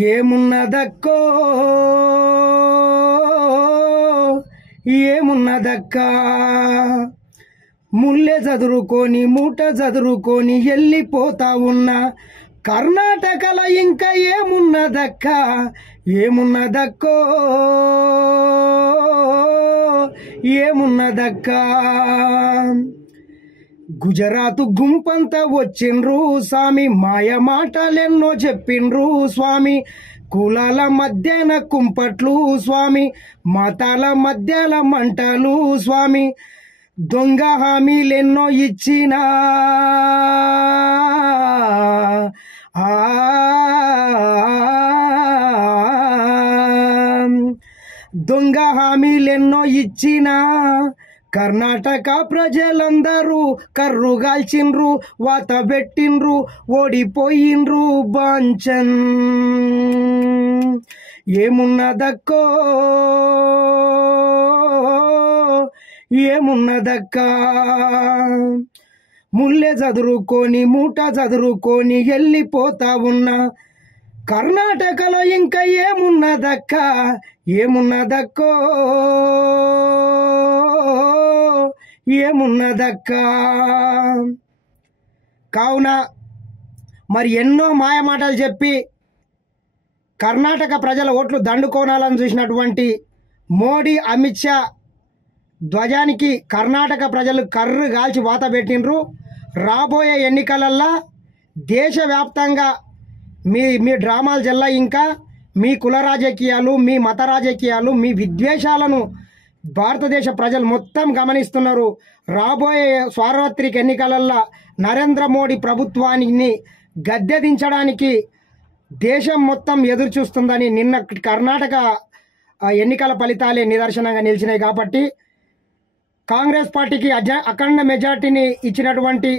ఏమున్నదక్కో ఏమున్నదక్కా ముల్లె చదురుకొని మూట చదురుకొని వెళ్ళిపోతా ఉన్నా కర్ణాటకలో ఇంకా ఏమున్నదక్కా ఏమున్నదక్కో ఏమున్నదక్కా గుజరాత్ గుంపంతా వచ్చిండ్రు స్వామి మాయ మాటలెన్నో చెప్పిండ్రు స్వామి కులాల మధ్యన కుంపట్లు స్వామి మతాల మధ్యల మంటలు స్వామి దొంగ హామీలెన్నో ఇచ్చినా దొంగ హామీలెన్నో ఇచ్చినా కర్ణాటక ప్రజలందరూ కర్రుగాల్చిండ్రు వాత పెట్టిండ్రు ఓడిపోయిండ్రు బాంచన్ ఏమున్నదక్కో ఏమున్నదక్కా ముల్లె చదురుకొని మూట చదురుకొని వెళ్ళిపోతా ఉన్నా కర్ణాటకలో ఇంకా ఏమున్నదక్కా ఏమున్నదక్కో ఏమున్నదక్కా కావున మరి ఎన్నో మాయమాటలు చెప్పి కర్ణాటక ప్రజల ఓట్లు దండుకోనాలని చూసినటువంటి మోడీ అమిత్ షా ధ్వజానికి కర్ణాటక ప్రజలు కర్రు గాల్చి వాత పెట్టిండ్రు రాబోయే ఎన్నికలల్లో దేశవ్యాప్తంగా మీ డ్రామాలు జల్లా ఇంకా మీ కుల రాజకీయాలు మీ మత రాజకీయాలు మీ విద్వేషాలను భారతదేశ ప్రజలు మొత్తం గమనిస్తున్నారు రాబోయే సార్వత్రిక ఎన్నికలల్లో నరేంద్ర మోడీ ప్రభుత్వాన్ని గద్దె దించడానికి దేశం మొత్తం ఎదురు చూస్తుందని నిన్న కర్ణాటక ఎన్నికల ఫలితాలే నిదర్శనంగా నిలిచినాయి కాబట్టి కాంగ్రెస్ పార్టీకి అఖండ మెజార్టీని ఇచ్చినటువంటి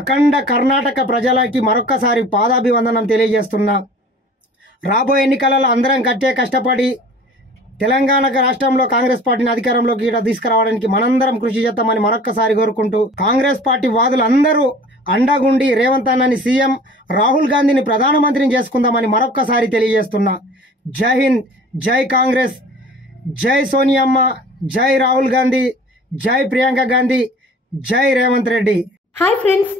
అఖండ కర్ణాటక ప్రజలకి మరొక్కసారి పాదాభివందనం తెలియజేస్తున్నా రాబోయే ఎన్నికలలో అందరం కష్టపడి తెలంగాణ రాష్ట్రంలో కాంగ్రెస్ పార్టీని అధికారంలోకి తీసుకురావడానికి మనందరం కృషి చేద్దామని మరొక్కసారి కోరుకుంటూ కాంగ్రెస్ పార్టీ వాదులు అందరూ అండగుండి రేవంత్ అన్నని సీఎం రాహుల్ గాంధీని ప్రధానమంత్రిని చేసుకుందామని మరొక్కసారి తెలియజేస్తున్నా జై హింద్ జై కాంగ్రెస్ జై సోనియమ్మ జై రాహుల్ గాంధీ జై ప్రియాంక గాంధీ జై రేవంత్ రెడ్డి. హాయ్ ఫ్రెండ్స్,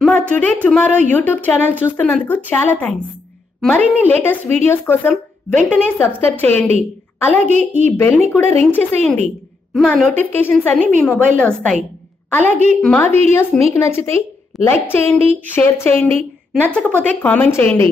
మా టుడే టుమారో యూట్యూబ్ ఛానల్ చూస్తున్నందుకు చాలా థ్యాంక్స్. మరిన్ని లేటెస్ట్ వీడియోస్ కోసం వెంటనే సబ్స్క్రైబ్ చేయండి. అలాగే ఈ బెల్ ని కూడా రింగ్ చేసేయండి. మా నోటిఫికేషన్స్ అన్ని మీ మొబైల్లో వస్తాయి. అలాగే మా వీడియోస్ మీకు నచ్చితే లైక్ చేయండి, షేర్ చేయండి, నచ్చకపోతే కామెంట్ చేయండి.